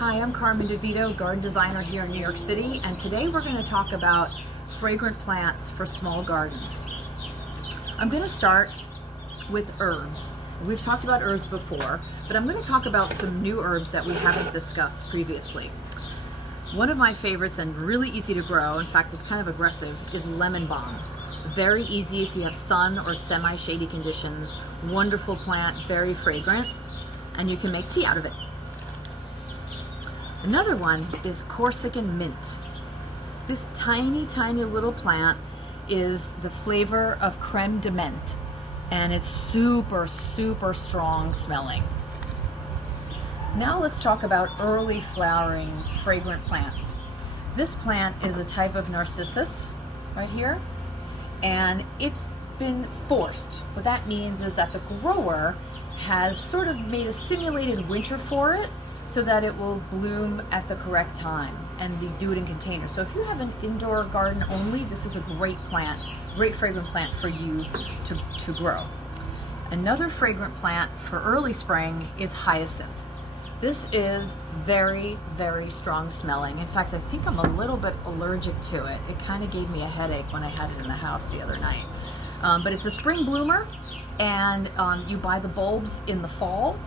Hi, I'm Carmen DeVito, garden designer here in New York City, and today we're going to talk about fragrant plants for small gardens. I'm going to start with herbs. We've talked about herbs before, but I'm going to talk about some new herbs that we haven't discussed previously. One of my favorites and really easy to grow, in fact it's kind of aggressive, is lemon balm. Very easy if you have sun or semi-shady conditions. Wonderful plant, very fragrant, and you can make tea out of it. Another one is Corsican mint. This tiny, tiny little plant is the flavor of creme de menthe, and it's super, super strong smelling. Now let's talk about early flowering fragrant plants. This plant is a type of narcissus right here, and it's been forced. What that means is that the grower has sort of made a simulated winter for it, so that it will bloom at the correct time, and they do it in containers. So if you have an indoor garden only, this is a great plant, great fragrant plant for you to grow. Another fragrant plant for early spring is hyacinth. This is very, very strong smelling. In fact, I think I'm a little bit allergic to it. It kind of gave me a headache when I had it in the house the other night. But it's a spring bloomer, and you buy the bulbs in the fall.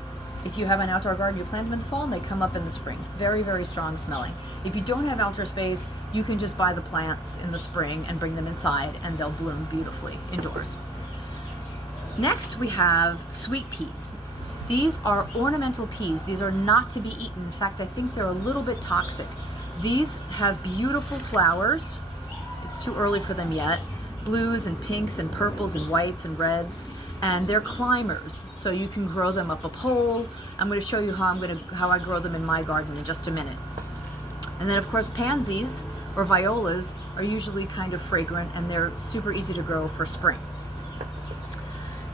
If you have an outdoor garden, you plant them in the fall and they come up in the spring. Very, very strong smelling. If you don't have outdoor space, you can just buy the plants in the spring and bring them inside and they'll bloom beautifully indoors. Next, we have sweet peas. These are ornamental peas. These are not to be eaten. In fact, I think they're a little bit toxic. These have beautiful flowers. It's too early for them yet. Blues and pinks and purples and whites and reds. And they're climbers, so you can grow them up a pole. I'm going to show you how I grow them in my garden in just a minute. And then of course pansies or violas are usually kind of fragrant, and they're super easy to grow for spring.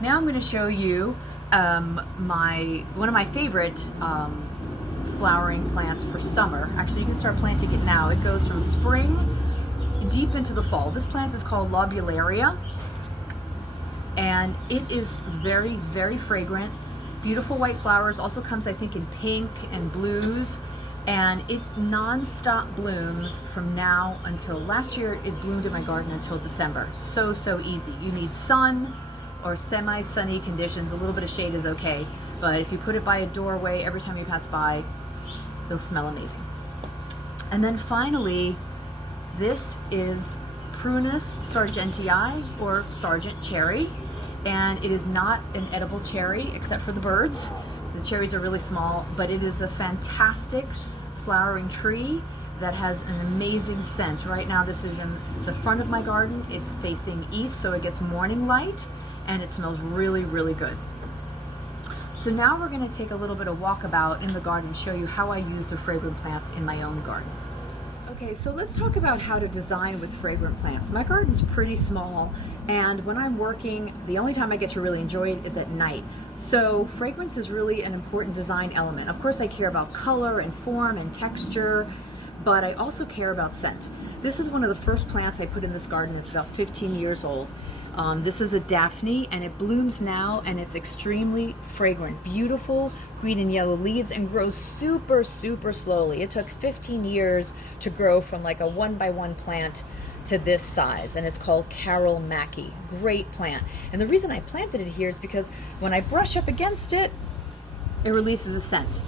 Now I'm going to show you one of my favorite flowering plants for summer. Actually, you can start planting it now. It goes from spring deep into the fall. This plant is called Lobularia. And it is very, very fragrant. Beautiful white flowers. Also comes, I think, in pink and blues. And it non-stop blooms from now until last year. It bloomed in my garden until December. So, so easy. You need sun or semi-sunny conditions. A little bit of shade is okay. But if you put it by a doorway, every time you pass by, they'll smell amazing. And then finally, this is Prunus sargentii, or Sargent cherry, and it is not an edible cherry except for the birds. The cherries are really small, but it is a fantastic flowering tree that has an amazing scent. Right now this is in the front of my garden. It's facing east, so it gets morning light, and it smells really, really good. So now we're going to take a little bit of walkabout in the garden, show you how I use the fragrant plants in my own garden. Okay, so let's talk about how to design with fragrant plants. My garden's pretty small, and when I'm working, the only time I get to really enjoy it is at night. So fragrance is really an important design element. Of course, I care about color and form and texture, but I also care about scent. This is one of the first plants I put in this garden. It's about 15 years old. This is a Daphne, and it blooms now, and it's extremely fragrant. Beautiful green and yellow leaves, and grows super, super slowly. It took 15 years to grow from like a 1-by-1 plant to this size, and it's called Carol Mackie. Great plant. And the reason I planted it here is because when I brush up against it, it releases a scent.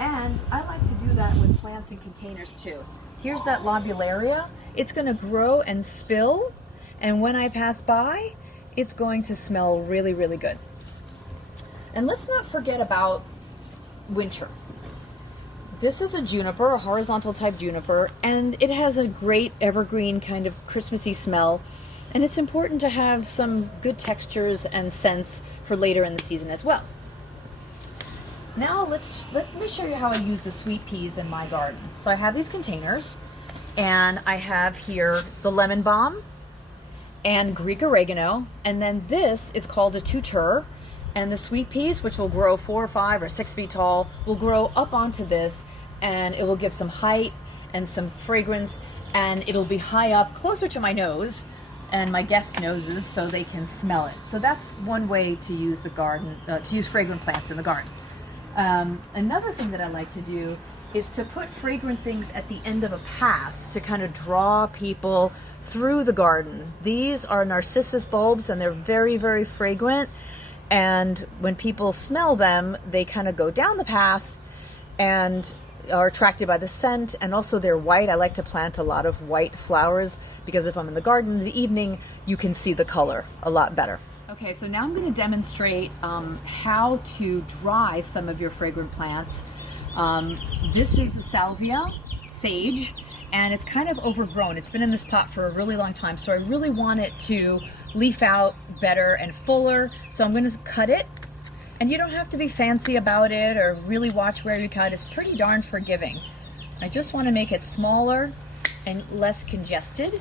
And I like to do that with plants in containers too. Here's that Lobularia. It's going to grow and spill, and when I pass by, it's going to smell really, really good. And let's not forget about winter. This is a juniper, a horizontal type juniper, and it has a great evergreen kind of Christmassy smell. And it's important to have some good textures and scents for later in the season as well. Now let me show you how I use the sweet peas in my garden. So I have these containers, and I have here the lemon balm and Greek oregano, and then this is called a tuteur, and the sweet peas, which will grow 4 or 5 or 6 feet tall, will grow up onto this, and it will give some height and some fragrance, and it'll be high up closer to my nose and my guests' noses so they can smell it. So that's one way to use the garden, to use fragrant plants in the garden. Another thing that I like to do is to put fragrant things at the end of a path to kind of draw people through the garden. These are narcissus bulbs and they're very, very fragrant. And when people smell them, they kind of go down the path and are attracted by the scent, and also they're white. I like to plant a lot of white flowers because if I'm in the garden in the evening, you can see the color a lot better. Okay, so now I'm going to demonstrate how to dry some of your fragrant plants. This is the salvia, sage, and it's kind of overgrown. It's been in this pot for a really long time, so I really want it to leaf out better and fuller. So I'm going to cut it. And you don't have to be fancy about it or really watch where you cut. It's pretty darn forgiving. I just want to make it smaller and less congested.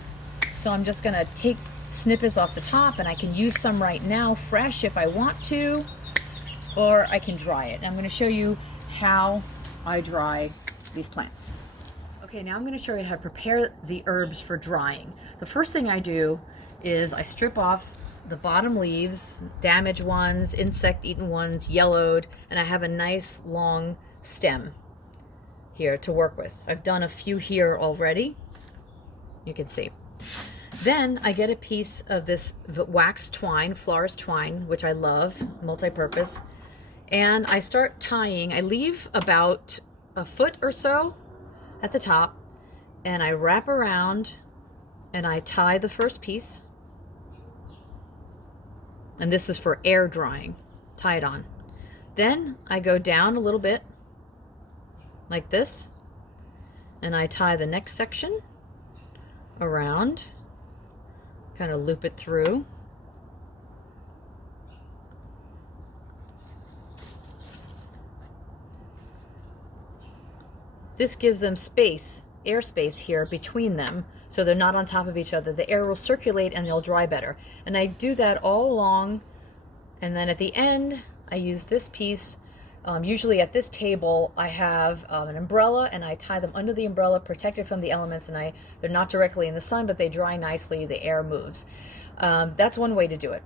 So I'm just going to take snippets off the top, and I can use some right now fresh if I want to, or I can dry it. And I'm going to show you how I dry these plants. Okay, now I'm going to show you how to prepare the herbs for drying. The first thing I do is I strip off the bottom leaves, damaged ones, insect-eaten ones, yellowed, and I have a nice long stem here to work with. I've done a few here already, you can see. Then I get a piece of this wax twine, florist twine, which I love, multi-purpose, and I start tying. I leave about a foot or so at the top, and I wrap around and I tie the first piece. And this is for air drying. Tie it on. Then I go down a little bit like this, and I tie the next section around, kind of loop it through. This gives them space, air space here between them, so they're not on top of each other. The air will circulate and they'll dry better. And I do that all along, and then at the end I use this piece. Usually at this table I have an umbrella, and I tie them under the umbrella, protected from the elements, and they're not directly in the sun, but they dry nicely, the air moves. That's one way to do it.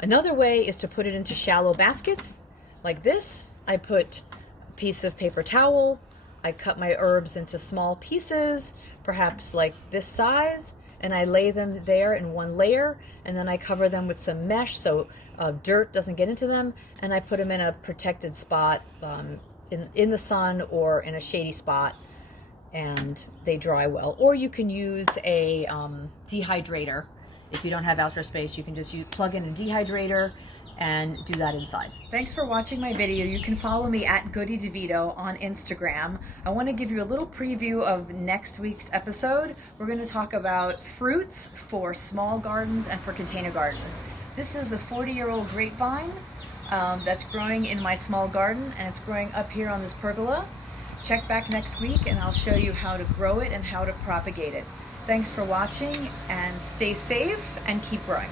Another way is to put it into shallow baskets like this. I put a piece of paper towel, I cut my herbs into small pieces, perhaps like this size, and I lay them there in one layer, and then I cover them with some mesh so dirt doesn't get into them, and I put them in a protected spot in the sun or in a shady spot, and they dry well. Or you can use a dehydrator. If you don't have outdoor space, you can just plug in a dehydrator and do that inside. Thanks for watching my video. You can follow me at Goody DeVito on Instagram. I want to give you a little preview of next week's episode. We're going to talk about fruits for small gardens and for container gardens. This is a 40-year-old grapevine that's growing in my small garden, and it's growing up here on this pergola. Check back next week and I'll show you how to grow it and how to propagate it. Thanks for watching, and stay safe and keep growing.